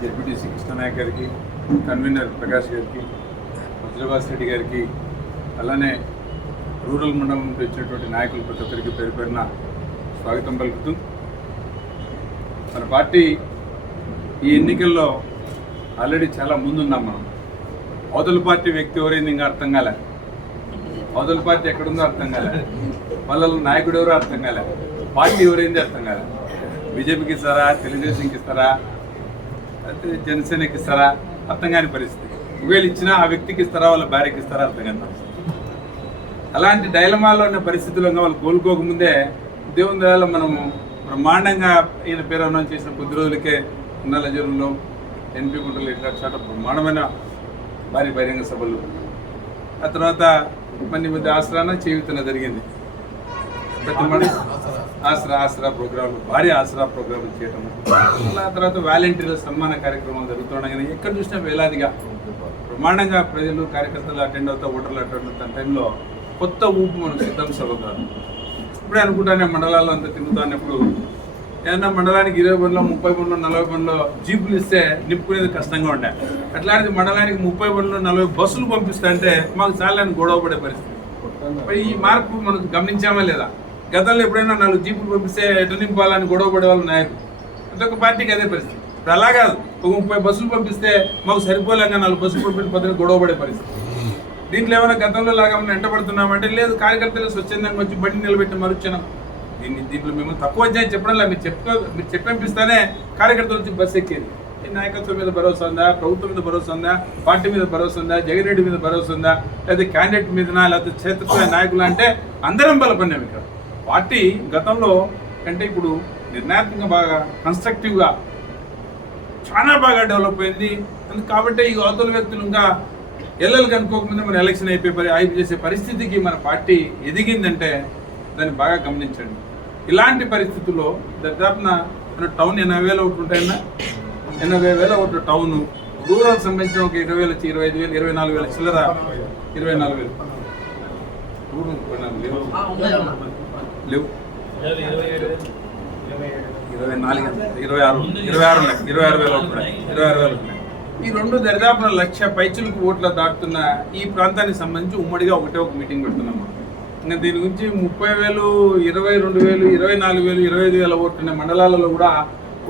Deputy ZPTC Krishna Nayak గారికి convener Prakash గారికి వజ్రవాస్ రెడ్డి గారికి అలానే రూరల్ మండలం నుండి వచ్చినటువంటి నాయకులు ప్రతి ఒక్కరికి పేరు పేరున స్వాగతం పలుకుతూ మన పార్టీ ఈ ఎన్నికల్లో ఆల్రెడీ చాలా ముందున్నాం మనం. అవతల పార్టీ వ్యక్తి ఎవరైంది ఇంకా అర్థం కాలే. అవతల పార్టీ ఎక్కడుందో అర్థం కాలే. వాళ్ళ నాయకుడు ఎవరో అర్థం కాలే. పార్టీ ఎవరైంది అర్థం కాలే. బీజేపీకి ఇస్తారా? తెలుగుదేశంకి ఇస్తారా? జనసేనకి ఇస్తారా? అర్థం కాని పరిస్థితి. ఒకవేళ ఇచ్చినా ఆ వ్యక్తికి ఇస్తారా? వాళ్ళ భార్యకి ఇస్తారా? అర్థం కాని అలాంటి డైలమాలో ఉన్న పరిస్థితుల్లో వాళ్ళు కోలుకోకముందే దేవుని దయాల మనము బ్రహ్మాండంగా ఈయన పేరు అనౌన్స్ చేసిన కొద్ది రోజులకే ఉన్నల చెరువులో ఎన్పి గుంటలు ఇట్లా చాలా బ్రహ్మాండమైన భారీ బహిరంగ సభలు. ఆ తర్వాత మన మధ్య ఆసరాన చేయుతున్న జరిగింది. ప్రతి ఆసరా ఆసరా ప్రోగ్రాంలు భారీ ఆసరా ప్రోగ్రాంలు చేయటం. అలా ఆ తర్వాత వాలంటీర్ల సన్మాన కార్యక్రమం జరుగుతుండగానే ఎక్కడ చూసినా వేలాదిగా బ్రహ్మాండంగా ప్రజలు కార్యకర్తలు అటెండ్ అవుతా ఓటర్లు అటెండ్ అవుతా టైంలో కొత్త ఊపు మనకు సిద్ధం సభతారు ఇప్పుడే అనుకుంటానే మండలాల్లో అంతా తిరుగుతానప్పుడు ఏదన్నా మండలానికి ఇరవై బండ్లో ముప్పై బండ్లో నలభై బండ్లో జీపులు ఇస్తే నింపుకునేది కష్టంగా ఉండే. అట్లాంటిది మండలానికి ముప్పై బండ్లు నలభై బస్సులు పంపిస్తా అంటే మాకు చాలా గొడవ పడే పరిస్థితి. ఈ మార్పు మనం గమనించామా లేదా? గతంలో ఎప్పుడైనా నాలుగు జీపులు పంపిస్తే ఎటు నింపాలని గొడవ పడే వాళ్ళు నాయకులు. ప్రతి ఒక్క పార్టీకి అదే పరిస్థితి. ఇప్పుడు అలా కాదు. ఒక ముప్పై బస్సులు పంపిస్తే మాకు సరిపోలేక నాలుగు బస్సులు పంపిన పద్ధతి గొడవ పడే పరిస్థితి. దీంట్లో ఏమైనా గతంలో లాగా మనం ఎంటబడుతున్నామంటే లేదు కార్యకర్తలు స్వచ్ఛందంగా వచ్చి బండి నిలబెట్టి మరుచనం దీన్ని దీంట్లో మేము తక్కువ వచ్చాయని చెప్పడం లేదు. మీరు చెప్ప మీరు చెప్పంపిస్తేనే కార్యకర్తలు వచ్చి బస్సు ఎక్కేది. ఈ నాయకత్వం మీద భరోసా ఉందా? ప్రభుత్వం మీద భరోసా ఉందా? పార్టీ మీద భరోసా ఉందా? జగన్ రెడ్డి మీద భరోసా ఉందా? లేదా క్యాండిడేట్ మీదనా? లేకపోతే క్షేత్రస్థాయి నాయకులు అంటే అందరం బలపడినాం ఇక్కడ. పార్టీ గతంలో కంటే ఇప్పుడు నిర్ణయాత్మకంగా బాగా కన్స్ట్రక్టివ్గా చాలా బాగా డెవలప్ అయింది. కాబట్టి ఈ అవతల వ్యక్తులు ఇంకా ఎల్లలు కనుక్కోకముందే మన ఎలక్షన్ అయిపోయి పరి చేసే పరిస్థితికి మన పార్టీ ఎదిగిందంటే దాన్ని బాగా గమనించండి. ఇలాంటి పరిస్థితుల్లో దాదాపున మన టౌన్ ఎనభై వేల ఒకటి ఉంటాయన్నా? ఎనభై వేల ఒకటి టౌన్ రూరల్ సంబంధించిన ఒక ఇరవై వేల ఇరవై ఐదు వేలు ఇరవై నాలుగు వేల చిల్లర ఇరవై నాలుగు వేలు. రూరల్ లేవు. ఇరవై నాలుగు ఇరవై ఆరు ఇరవై ఆరు ఉన్నాయి. ఇరవై ఆరు వేలు ఉన్నాయి ఇరవై ఆరు వేలు ఉన్నాయి ఈ రెండు దరిదాపున లక్ష పైచులకు ఓట్ల దాటుతున్న ఈ ప్రాంతానికి సంబంధించి ఉమ్మడిగా ఒకటే ఒక మీటింగ్ పెడుతున్నాం. ఇంకా దీని గురించి ముప్పై వేలు ఇరవై రెండు వేలు ఇరవై నాలుగు వేలు ఇరవై ఐదు వేల ఓట్లు ఉన్న మండలాలలో కూడా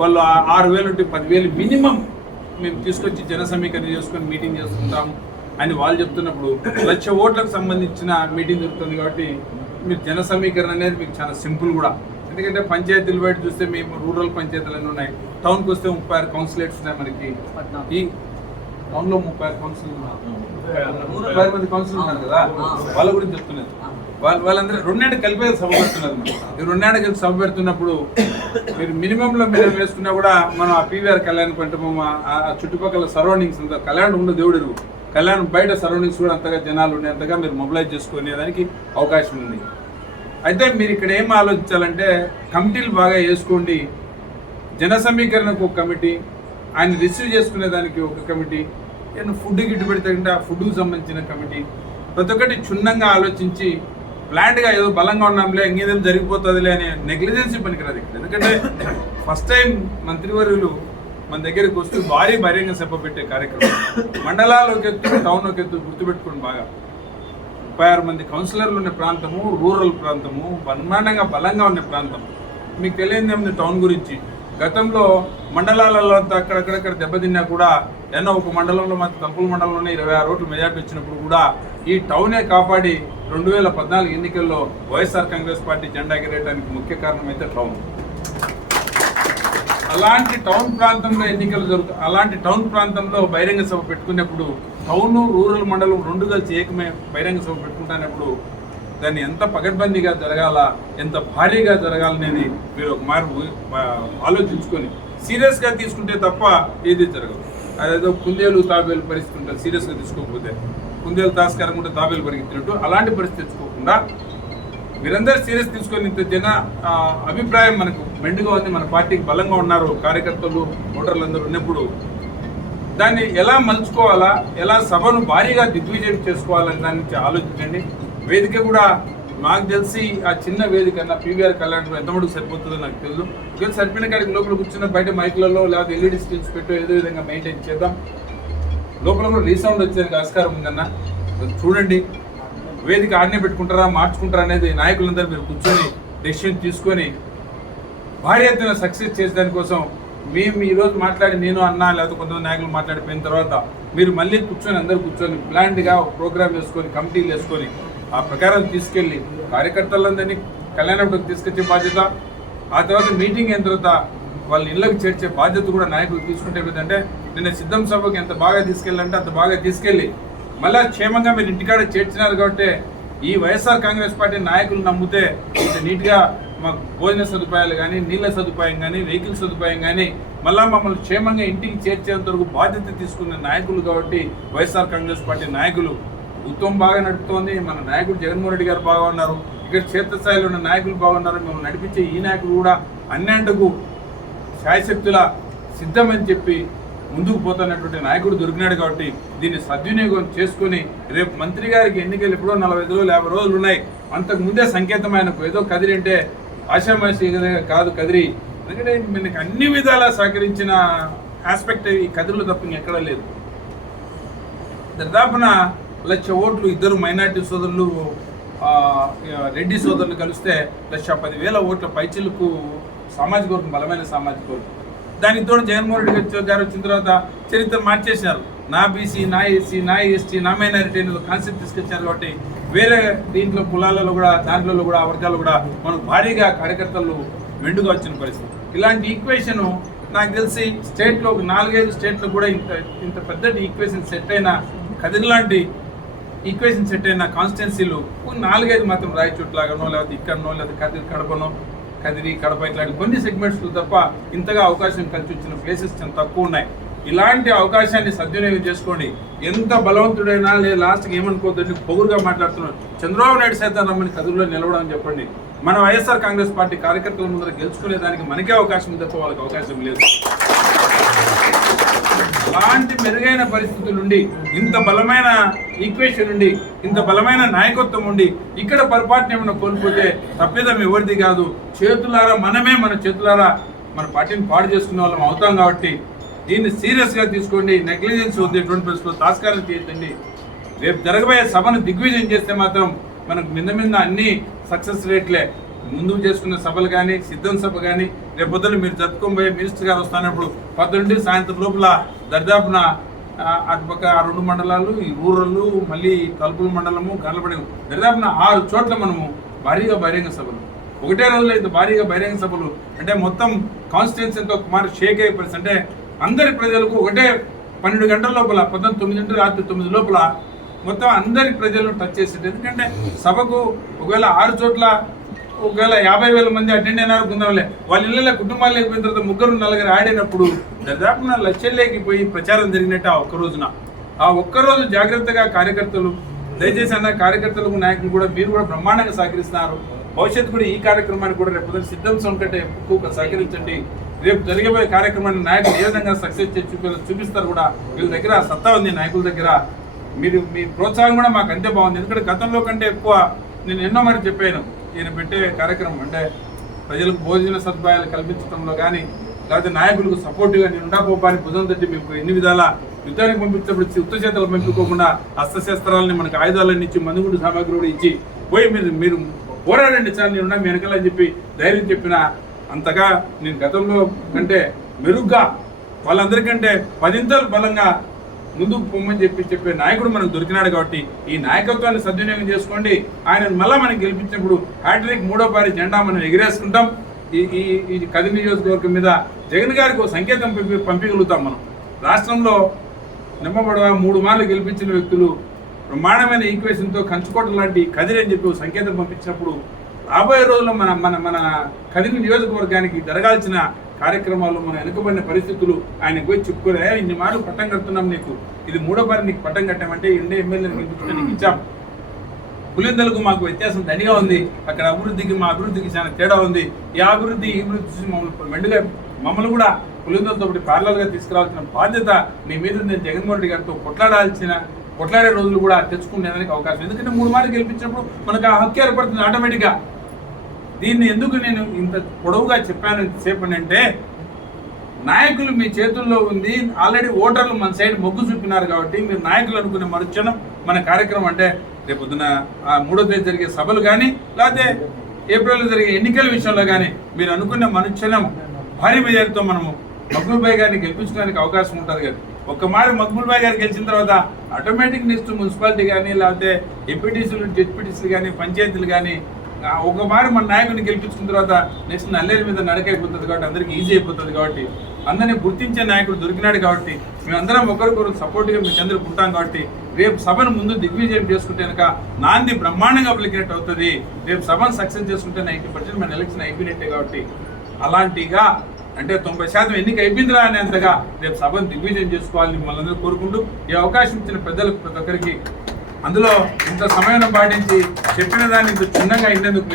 వాళ్ళు ఆరు వేలు నుండి పదివేలు మినిమం మేము తీసుకొచ్చి జన సమీకరణ చేసుకొని మీటింగ్ చేసుకుంటాం అని వాళ్ళు చెప్తున్నప్పుడు లక్ష ఓట్లకు సంబంధించిన మీటింగ్ జరుగుతుంది కాబట్టి మీరు జన సమీకరణ అనేది మీకు చాలా సింపుల్ కూడా. ఎందుకంటే పంచాయతీలు బయట చూస్తే మేము రూరల్ పంచాయతీలు అన్నీ ఉన్నాయి. టౌన్కి వస్తే ముప్పై ఆరు కౌన్సిలేట్స్ ఉన్నాయి మనకి. ఈ టౌన్లో ముప్పై ఆరు కౌన్సిల్ ముప్పై ఆరు మంది కౌన్సిల్ ఉన్నారు కదా. వాళ్ళ గురించి చెప్తున్నారు. వాళ్ళ వాళ్ళందరూ రెండేళ్ళు కలిపే సభ పెడుతున్నారు రెండేళ్ళు కలిపి సభ పెడుతున్నప్పుడు మీరు మినిమంలో మీరు వేసుకున్నా కూడా మనం ఆ పీవీఆర్ కళ్యాణ మంటపం ఆ- ఆ చుట్టుపక్కల సరౌండింగ్స్ అంతా కళ్యాణం ఉన్న దేవుడు. కళ్యాణం బయట సరౌండింగ్స్ కూడా అంతగా జనాలు ఉండేంతగా మీరు మొబిలైజ్ చేసుకునే దానికి అవకాశం ఉంది. అయితే మీరు ఇక్కడ ఏం ఆలోచించాలంటే కమిటీలు బాగా వేసుకోండి. జన సమీకరణకు ఒక కమిటీ ఆయన రిసీవ్ చేసుకునే దానికి ఒక కమిటీ నేను ఫుడ్ గిట్టు పెడితే కంటే ఆ ఫుడ్కు సంబంధించిన కమిటీ. ప్రతి ఒక్కటి క్షుణ్ణంగా ఆలోచించి ప్లాంట్గా ఏదో బలంగా ఉన్నాంలే ఇంకేదేం జరిగిపోతుందిలే అనే నెగ్లిజెన్సీ పనికిరాదు ఇక్కడ. ఎందుకంటే ఫస్ట్ టైం మంత్రివర్యులు మన దగ్గరికి వస్తూ భారీ బహిరంగ సభ పెట్టే కార్యక్రమం. మండలాలు ఎత్తు టౌన్లోకి ఎత్తు గుర్తుపెట్టుకోండి బాగా. ముప్పై ఆరు మంది కౌన్సిలర్లు ఉన్న ప్రాంతము రూరల్ ప్రాంతము బ్రహ్మాండంగా బలంగా ఉన్న ప్రాంతం మీకు తెలియదు ఏముంది టౌన్ గురించి? గతంలో మండలాలలో అంతా అక్కడక్కడక్కడ దెబ్బతిన్నా కూడా ఎన్నో ఒక మండలంలో మన తంపుల మండలంలోనే ఇరవై ఆరు ఓట్లు మెజార్టీ వచ్చినప్పుడు కూడా ఈ టౌనే కాపాడి రెండు వేల పద్నాలుగు ఎన్నికల్లో వైఎస్ఆర్ కాంగ్రెస్ పార్టీ జెండా ఎగరేయడానికి ముఖ్య కారణం అయితే టౌన్. అలాంటి టౌన్ ప్రాంతంలో ఎన్నికలు జరుగు అలాంటి టౌన్ ప్రాంతంలో బహిరంగ సభ పెట్టుకున్నప్పుడు టౌన్ రూరల్ మండలం రెండు కలిసి ఏకమే బహిరంగ సభ పెట్టుకుంటానప్పుడు దాన్ని ఎంత పగడ్బందీగా జరగాల ఎంత భారీగా జరగాలనేది మీరు ఒక మారు ఆలోచించుకొని సీరియస్గా తీసుకుంటే తప్ప ఏది జరగదు. అదేదో కుందేలు తాబేలు పరిస్థితి ఉంటుంది సీరియస్గా తీసుకోకపోతే. కుందేలు తాస్కారం ఉంటే తాబేలు పరిగెత్తినట్టు అలాంటి పరిస్థితి తెచ్చుకోకుండా వీరందరూ సీరియస్ తీసుకొని ఇంత జన అభిప్రాయం మనకు మెండుగా ఉంది. మన పార్టీకి బలంగా ఉన్నారు. కార్యకర్తలు ఓటర్లు అందరూ ఉన్నప్పుడు దాన్ని ఎలా మలుచుకోవాలా? ఎలా సభను భారీగా దిగ్విజయం చేసుకోవాలని దాని నుంచి ఆలోచించండి. వేదిక కూడా నాకు తెలిసి ఆ చిన్న వేదిక అన్న పీవీఆర్ కళ్యాణ్ ఎంత సరిపోతుందో నాకు తెలియదు. ఇంకా సరిపోయిన కాడికి లోపల కూర్చున్న బయట మైకులలో లేకపోతే ఎల్ఈడి స్క్రీన్స్ పెట్టో ఏదో విధంగా మెయింటైన్ చేద్దాం. లోపల కూడా రీసౌండ్ వచ్చేదానికి ఆస్కారం ఉందన్న. చూడండి. వేదిక ఆడనే పెట్టుకుంటారా మార్చుకుంటారా అనేది నాయకులందరూ మీరు కూర్చొని డెసిషన్ తీసుకొని భారీ ఎత్తున సక్సెస్ చేసేదాని కోసం మేము ఈ రోజు మాట్లాడి నేను అన్నా లేకపోతే కొంతమంది నాయకులు మాట్లాడిపోయిన తర్వాత మీరు మళ్ళీ కూర్చొని అందరు కూర్చొని ప్లాన్డ్గా ప్రోగ్రామ్ వేసుకొని కమిటీలు వేసుకొని ఆ ప్రకారం తీసుకెళ్ళి కార్యకర్తలందరినీ కళ్యాణపురం తీసుకొచ్చే బాధ్యత ఆ తర్వాత మీటింగ్ అయిన తర్వాత వాళ్ళ ఇళ్ళకి చేర్చే బాధ్యత కూడా నాయకులు తీసుకుంటే ఏంటంటే నిన్న సిద్ధం సభకు ఎంత బాగా తీసుకెళ్ళాలంటే అంత బాగా తీసుకెళ్ళి మళ్ళా క్షేమంగా మీరు ఇంటికాడ చేర్చినారు కాబట్టి ఈ వైఎస్ఆర్ కాంగ్రెస్ పార్టీ నాయకులు నమ్మితే నీట్గా మాకు భోజన సదుపాయాలు కానీ నీళ్ళ సదుపాయం కానీ వెహికల్ సదుపాయం కానీ మళ్ళా మమ్మల్ని క్షేమంగా ఇంటికి చేర్చేంత వరకు బాధ్యత తీసుకున్న నాయకులు కాబట్టి వైఎస్ఆర్ కాంగ్రెస్ పార్టీ నాయకులు. ప్రభుత్వం బాగా నడుపుతోంది మన నాయకుడు జగన్మోహన్ రెడ్డి గారు బాగున్నారు ఇక్కడ క్షేత్రస్థాయిలో ఉన్న నాయకులు బాగున్నారు. మేము నడిపించే ఈ నాయకుడు కూడా అన్నింటకు శాయశక్తుల సిద్ధమని చెప్పి ముందుకు పోతున్నటువంటి నాయకుడు దొరికినాడు కాబట్టి దీన్ని సద్వినియోగం చేసుకుని రేపు మంత్రి గారికి ఎన్నికలు ఎప్పుడో నలభై ఐదు రోజులు యాభై రోజులు ఉన్నాయి. అంతకు ముందే సంకేతం ఆయనకు. ఏదో కదిరి అంటే ఆశామాషి కాదు కదిరి. ఎందుకంటే మనకి అన్ని విధాలా సహకరించిన ఆస్పెక్ట్ ఈ కదిరిలో తప్ప ఎక్కడా లేదు. దాదాపున లక్ష ఓట్లు ఇద్దరు మైనార్టీ సోదరులు రెడ్డి సోదరులు కలిస్తే లక్ష పదివేల ఓట్ల పైచిలకు సామాజిక వర్గం బలమైన సామాజిక వర్గం. దానికి తోడు జగన్మోహన్ రెడ్డి గారు గారు వచ్చిన తర్వాత చరిత్ర మార్చేసినారు నా బీసీ నా ఎస్సీ నా ఎస్టీ నా మైనారిటీ అనేది కాన్సెప్ట్ తీసుకొచ్చారు కాబట్టి వేరే దీంట్లో కులాలలో కూడా దాంట్లో కూడా వర్గాలు కూడా మనకు భారీగా కార్యకర్తలు మెండుగా వచ్చిన పరిస్థితి. ఇలాంటి ఈక్వేషన్ నాకు తెలిసి స్టేట్లో ఒక నాలుగైదు స్టేట్లో కూడా ఇంత ఇంత పెద్దటి ఈక్వేషన్ సెట్ అయిన కదిరి లాంటి ఈక్వేషన్ సెట్ అయిన కాన్స్టిట్యున్సీలు నాలుగైదు మాత్రం రాయచోట్లాగానో లేకపోతే ఇక్కడనో లేకపోతే కదిరి కడపనో కదిరి కడప ఇట్లాంటి కొన్ని సెగ్మెంట్స్ తప్ప ఇంతగా అవకాశం కలిసి వచ్చిన ప్లేసెస్ చాలా తక్కువ ఉన్నాయి. ఇలాంటి అవకాశాన్ని సద్వినియోగం చేసుకోండి. ఎంత బలవంతుడైనా లేదా లాస్ట్కి ఏమనుకోవద్దండి పొగురుగా మాట్లాడుతున్నాడు. చంద్రబాబు నాయుడు సైతం రమ్మని కదురులో నిలవడం చెప్పండి. మన వైఎస్ఆర్ కాంగ్రెస్ పార్టీ కార్యకర్తల ముందర గెలుచుకునే దానికి మనకే అవకాశం తప్ప వాళ్ళకి అవకాశం లేదు. అలాంటి మెరుగైన పరిస్థితుల నుండి ఇంత బలమైన ఈక్వేషన్ ఉండి ఇంత బలమైన నాయకత్వం ఉండి ఇక్కడ పొరపాటున ఏమైనా కోల్పోతే తప్పిదం ఎవరిది కాదు. చేతులారా మనమే మన చేతులారా మన పార్టీని పాడు చేసుకునే వాళ్ళం అవుతాం కాబట్టి దీన్ని సీరియస్గా తీసుకోండి. నెగ్లిజెన్స్ వద్దేటువంటి పరిస్థితులు తాస్కారం చేయొద్దండి రేపు జరగబోయే సభను దిగ్విజయం చేస్తే మాత్రం మనకు మింద మింద అన్ని సక్సెస్ రేట్లే ముందు చేసుకున్న సభలు కానీ సిద్ధం సభ కానీ రేపు మీరు జరుపుకోబోయే మినిస్టర్ గారు వస్తున్నప్పుడు పొద్దుండి సాయంత్రం లోపల దర్దాపున అటుపక్క ఆ రెండు మండలాలు ఈ రూరల్ మళ్ళీ తలుపుల మండలము గర్లపడి దర్దాపున ఆరు చోట్ల మనము భారీగా బహిరంగ సభలు. ఒకటే రోజులో ఇంత భారీగా బహిరంగ సభలు. అంటే మొత్తం కాన్స్టిట్యున్సీతో కుమార్ షేక్ అయిపోయి అంటే అందరి ప్రజలకు ఒకటే పన్నెండు గంటల లోపల పొద్దున్న తొమ్మిది గంటల రాత్రి తొమ్మిది లోపల మొత్తం అందరి ప్రజలను టచ్ చేసేది. ఎందుకంటే సభకు ఒకవేళ ఆరు చోట్ల ఒకవేళ యాభై వేల మంది అటెండ్ అయినారు బృందంలే వాళ్ళ ఇళ్ళ కుటుంబాలు లేకపోయిన తర్వాత ముగ్గురు నలుగురు ఆడినప్పుడు దాదాపు లక్షల్లోకి పోయి ప్రచారం జరిగినట్టు ఆ ఒక్క రోజున. ఆ ఒక్క రోజు జాగ్రత్తగా కార్యకర్తలు దయచేసి అన్న కార్యకర్తలకు నాయకులు కూడా మీరు కూడా బ్రహ్మాండంగా సహకరిస్తున్నారు. భవిష్యత్తు కూడా ఈ కార్యక్రమానికి కూడా రేపు సిద్ధం సౌండ్ ఎక్కువ ఎక్కువగా సహకరించండి. రేపు జరిగబోయే కార్యక్రమాన్ని నాయకులు ఏ విధంగా సక్సెస్ చేసి చూపి చూపిస్తారు కూడా వీళ్ళ దగ్గర సత్తా ఉంది నాయకుల దగ్గర. మీరు మీ ప్రోత్సాహం కూడా మాకు అంతే బాగుంది. ఎందుకంటే గతంలో కంటే ఎక్కువ నేను ఎన్నో మరి చెప్పాను. ఈయన పెట్టే కార్యక్రమం అంటే ప్రజలకు భోజన సదుపాయాలు కల్పించడంలో కానీ లేకపోతే నాయకులకు సపోర్టుగా నేను ఉండకపోపాని భుజం తట్టి మీకు ఎన్ని విధాల యుద్ధానికి పంపించినప్పుడు ఉత్త చేతలు పంపించుకోకుండా అస్త్రశస్త్రాలని మనకు ఆయుధాలను ఇచ్చి మందుగుడు సామాగ్రి కూడా ఇచ్చి పోయి మీరు మీరు పోరాడండి సార్ నేను ఉన్నా మీ వెనకాలని చెప్పి ధైర్యం చెప్పిన అంతగా నేను గతంలో కంటే మెరుగ్గా వాళ్ళందరికంటే పదింతలు బలంగా ముందుకు పొమ్మని చెప్పి చెప్పే నాయకుడు మనకు దొరికినాడు కాబట్టి ఈ నాయకత్వాన్ని సద్వినియోగం చేసుకోండి. ఆయన మళ్ళీ మనం గెలిపించినప్పుడు హ్యాట్రిక్ మూడో పారి జెండా మనం ఎగిరేసుకుంటాం. ఈ ఈ ఈ కది నియోజకవర్గం మీద జగన్ గారికి ఒక సంకేతం పంపి పంపించగలుగుతాం మనం. రాష్ట్రంలో నిమ్మబడవ మూడు మార్లు గెలిపించిన వ్యక్తులు బ్రహ్మాండమైన ఈక్వేషన్తో కంచుకోట లాంటి కదిరి అని చెప్పి సంకేతం పంపించినప్పుడు రాబోయే రోజుల్లో మన మన మన కదిరి నియోజకవర్గానికి జరగాల్సిన కార్యక్రమాలు మనం వెనుకబడిన పరిస్థితులు ఆయన పోయి చెప్పుకోలే ఇన్ని మార్లు పట్టం కడుతున్నాం నీకు. ఇది మూడో పారి నీకు పట్టం కట్టామంటే ఎండే ఎమ్మెల్యేని గెలిపించుకొని నీకు ఇచ్చాం. పులిందలకు మాకు వ్యత్యాసం దండిగా ఉంది. అక్కడ అభివృద్ధికి మా అభివృద్ధికి చాలా తేడా ఉంది. ఈ అభివృద్ధి ఈ అభివృద్ధి చూసి మమ్మల్ని మెండుగా మమ్మల్ని కూడా పులిందలతో పార్లర్గా గా తీసుకురావాల్సిన బాధ్యత నీ మీద నేను జగన్మోహన్ రెడ్డి గారితో కొట్లాడాల్సిన కొట్లాడే రోజులు కూడా తెచ్చుకునేదానికి అవకాశం ఎందుకంటే మూడు మార్లు గెలిపించినప్పుడు మనకు ఆ హక్కు ఏర్పడుతుంది ఆటోమేటిక్గా. దీన్ని ఎందుకు నేను ఇంత పొడవుగా చెప్పాను సేపు అంటే నాయకులు మీ చేతుల్లో ఉంది ఆల్రెడీ ఓటర్లు మన సైడ్ మొగ్గు చూపినారు కాబట్టి మీరు నాయకులు అనుకునే మరుక్షణం మన కార్యక్రమం అంటే రేపు పొద్దున ఆ మూడో తేదీ జరిగే సభలు కానీ లేకపోతే ఏప్రిల్లో జరిగే ఎన్నికల విషయంలో కానీ మీరు అనుకున్న మనుచ్చనం భారీ మెజారిటీతో మనము మక్బూల్ భాయ్ గారిని గెలిపించడానికి అవకాశం ఉంటుంది కదా. ఒక్క మారి మక్బూల్ భాయ్ గారు గెలిచిన తర్వాత ఆటోమేటిక్ నెక్స్ట్ మున్సిపాలిటీ కానీ లేకపోతే ఎంపీటీసీలు జెడ్పీటీసీలు కానీ పంచాయతీలు కానీ ఒక మారి మన నాయకుడిని గెలిపించుకున్న తర్వాత నెక్స్ట్ నల్లేరు మీద నడకైపోతుంది కాబట్టి అందరికి ఈజీ అయిపోతుంది కాబట్టి అందరినీ గుర్తించే నాయకుడు దొరికినాడు కాబట్టి మేమందరం ఒకరికొకరు సపోర్ట్గా మీకు అందరికి ఉంటాం కాబట్టి రేపు సభను ముందు దిగ్విజయం చేసుకుంటే కనుక నాంది బ్రహ్మాండంగా పలికినట్టు అవుతుంది. రేపు సభను సక్సెస్ చేసుకుంటే నైంటీ పర్సెంట్ మన ఎలక్షన్ అయిపోయినట్టే కాబట్టి అలాంటిగా అంటే తొంభై శాతం ఎన్నిక అయిపోయిందిరా అనేంతగా రేపు సభను దిగ్విజయం చేసుకోవాలని మిమ్మల్ని అందరూ కోరుకుంటూ ఈ అవకాశం ఇచ్చిన పెద్దలకు ప్రతి ఒక్కరికి అందులో ఇంత సమయం పాటించి చెప్పిన దాన్ని ఇంత చిన్నగా అయినందుకు